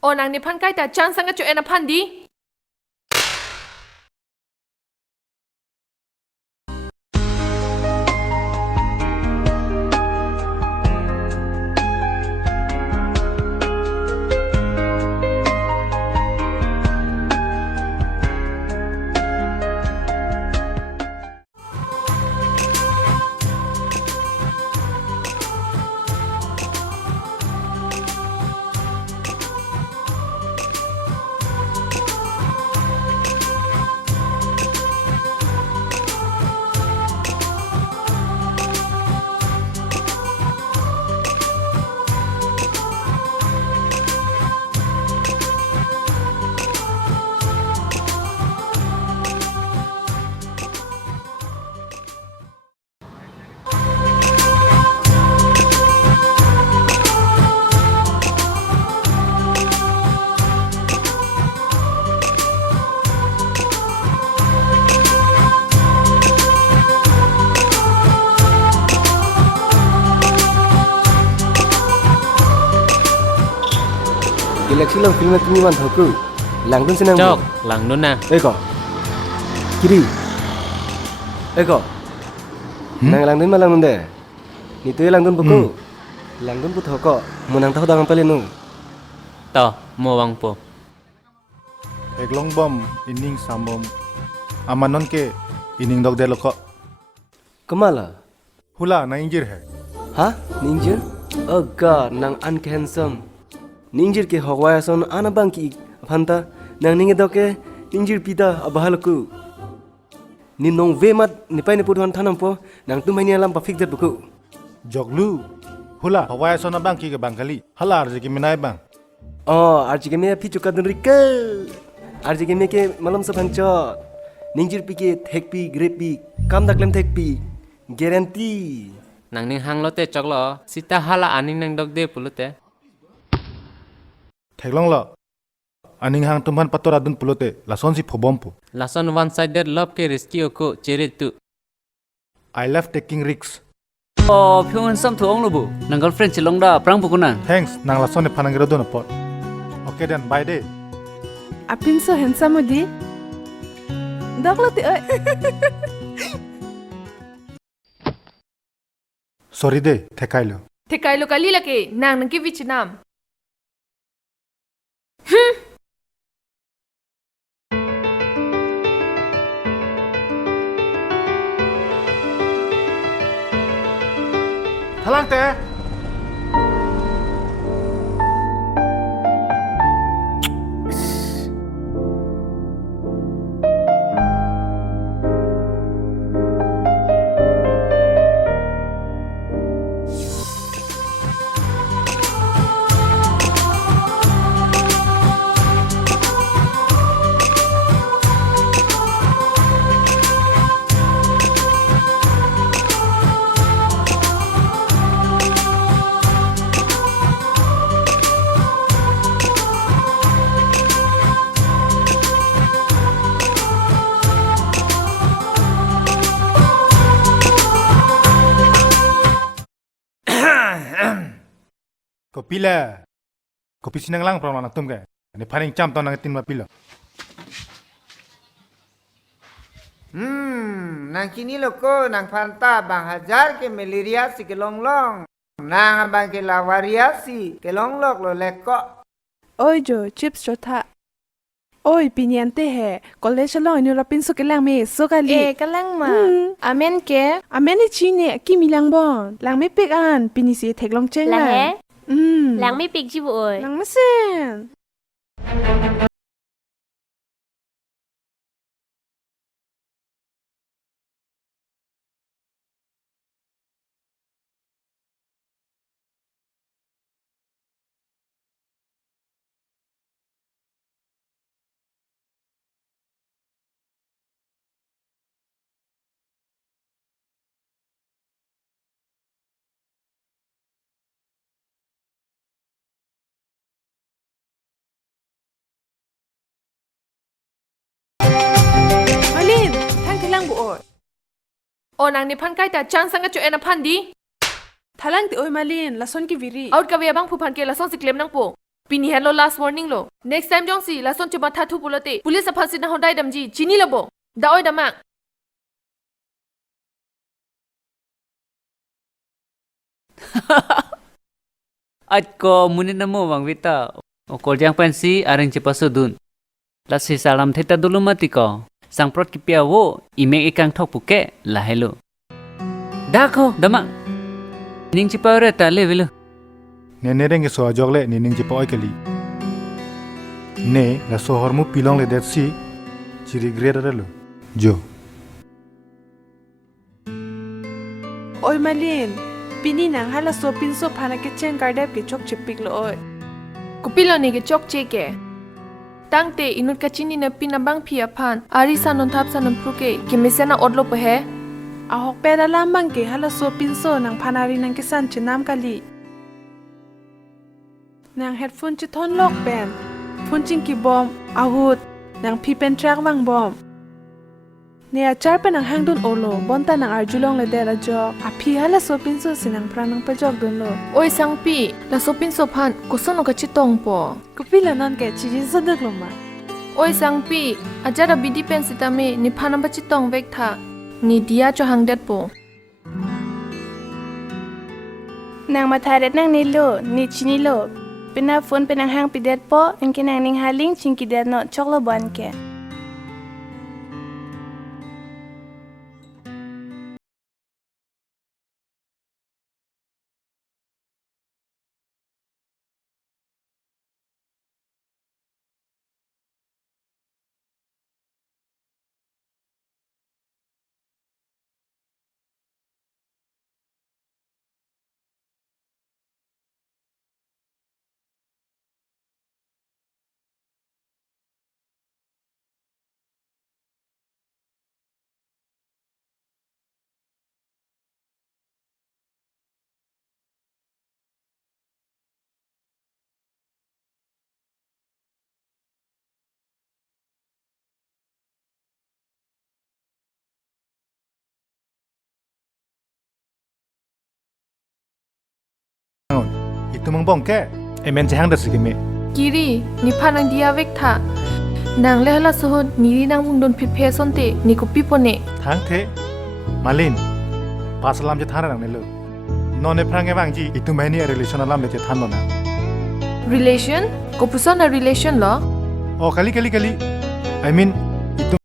O nang ni pan kai ta chan sanga chu ena pan di. Galaxy lang film na tiniwan thaku lang dun sinang Chok, lang nun na. Eko kiri Eko nang lang dun malang nunde ni tu lang dun buku lang dun put hoko munang tahu dangang pelenu To, mo wang po. Eglong bom ining sambom amanon ke ining dog de loko kemala hula na injir hai ha ninja oh god nang handsome ninjir ke hogwaya son ana bangki phanta nang ninge doke ninjir pita abahalku ni nong ve mat ni pai ni pudwan thanam po nang tu maini alam pa fik dat buku joglu hula hawaya sona bang ki ke bangkali halar je ki minai bang oh arji ke me pichu kadun rike arji ke me ke malam sa phangcho ninjir pi ke thekpi grepi kam daklem thekpi guarantee Nang ning hang lo te chok lo, sita hala aning nang dog de pulute. theglong lo aning hang tumhan patora dun pulote lason si phobom pu Lason one-sided love ke risky oko chere tu. I love taking risks 평은 쌈 더엉 로부 난 걸프렌드 롱다 프랑 보구나 thanks nang lason ne phanang do na pot okay then bye day Apin so handsome odi. Dakla ti ay. sorry de thekailo Te kai lo kali la ke nang nang ki vichinam. thalang te kopi la kopi sinang lang prong nak tum ke ni phaning cham ton nang tin ma pilo nang kini loko nang phanta bang hajar ke malaria si ke long long nang bang ke lavaria si ke long lok lo leko Oi jo chips chotha. Oi pinyante he. College lo inu rapin so kelang me so kali. E kalang ma. Amen ke. Amene chine ki milang bon. Lang me pek an pinisi theklong cheng Lang he? Langไม่ปิกจิบโอย lang masen. Malin, thang thelang bu oi. O nang ni pan kai ta chan sanga chu ena pan di. Thalang ti oi Malin, lason ki viri. Out ka ve bang phu pan ke la son si klem nang po. Pini hello last warning lo. Next time jong si la son coba thatu pulote. Police apa sih na hodai damji. Cini labo. Da oi damak. At ko munin na mo bang Vita. O ko jang pensi areng cepat sudun. Lasi salam theta dulu mati ko. Sang prot kipia wo imeng ikang thok puke la hello. Dako damak. Ning cepat reta le velo. Ne nereng ke so ajok le nining je poi kali. Ne la so hormu pilong le det si chiri grade re lo. Jo. Oi Malin, pini nang hala so pin so phana ke cheng kardep ke chok chipik lo oi. Kupilo ni ke chok cheke. Tangte inut kachini na pinabang pia pan. Ari sa non thap sa non pruke. Kemisena odlo pehe. Ahok pera lambang ke hala so pin so nang phanari nang kisan chinam kali. Nang headphone chiton lok pen. Phone ching ki bom ahut nang pi pen track wang bom. Ne achar pe nang hangdun olo bonta nang arjulong le dera jok. Api hala so pin so sinang pranang pajok dun lo. Oi sangpi. La sopin sopan. Kusono ka chitong po. Kupila non ke chiji sadek lo ma. Oi sangpi. Ajara bidi pen sitame. Ni panamba chitong vek tha. Ni dia cho hangdet po. Nang matharet nang nilo, ni chini lo. Pina phone pinang hang pidet po, engke nang ning haling chingki det no choklo bon ke. Itu mang bong ke. Men je hang det si me. Kiri. Ni panang dia vek tha. Nang lehala suhud. Niri nang mungdon pit phe sonte. Ni kupi pone. Thang the. Malin. Pas lam je thana nang ne lo. No ne prange bang ji itu meni relation lam le je than na. Relation? Kupuso na relation lo? Oh kali. I mean itu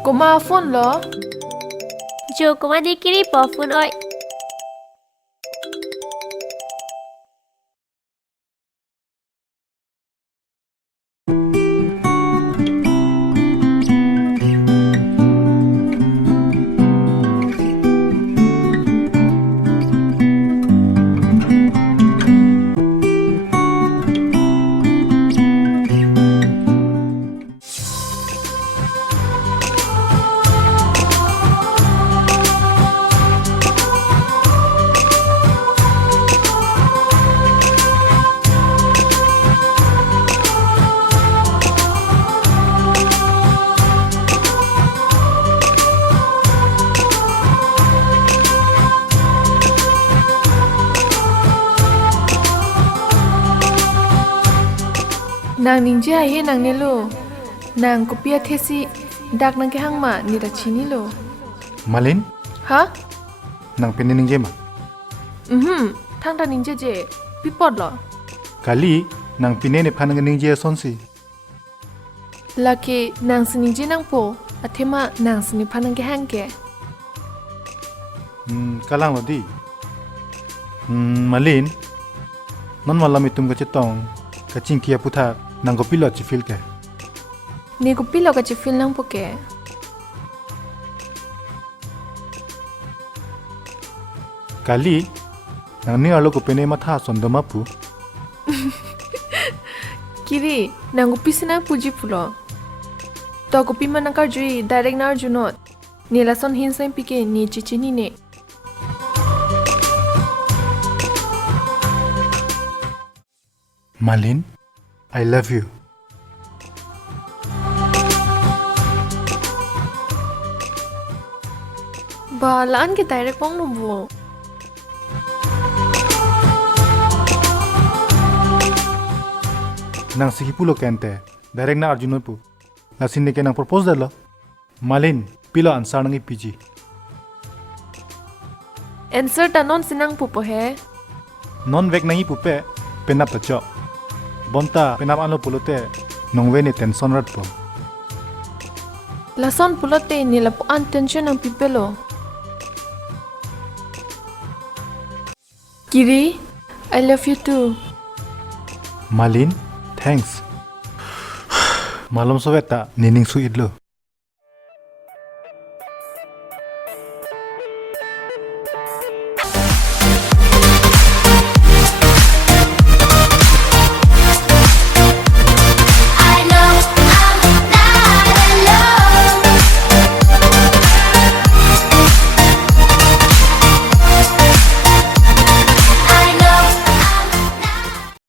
Kuma phone lo? Jo kuma di kiri po phone oi. Nang ningje ahe nang ne lo. Nang kopia thesi dak nang ke hang ma ni da chini lo. Malin, Ha? nang pinining je ma. Thang da ningje je. Pipot lo. Kali nang pinene phanang ning je sonsi. Laki nang sini je nang po. Athema nang sini phanang ke hang ke. Kalang lo di. Malin, non malam itum ka chetong ka chingkia putha nang ko pilot chi fil ke. Ni ko pilo ka che fil nang po ke. Kali nang ni alo ko pene matha sondoma pu. Kiri nang ko pisina puji pulo. To ko pima nang kar jui direct nar junot. Ni la son hin sem pike ni chichini ne. Malin, I love you. Ba laan ke direct pong no bo. Nang sikipulo kente, direct na Arjun pu. Lasin ne ke nang propose dalo. Malin, pilo ansar nang ipiji. Answer ta non sinang po po he. Non vek nang ipupe, penap ta cho. Bonta penap ano pulote, nongwe ni tension rat po. La son pulote ni la po an tension ang pipelo. Kiri, I love you too. Malin, thanks. Malum soweta nining su idlo.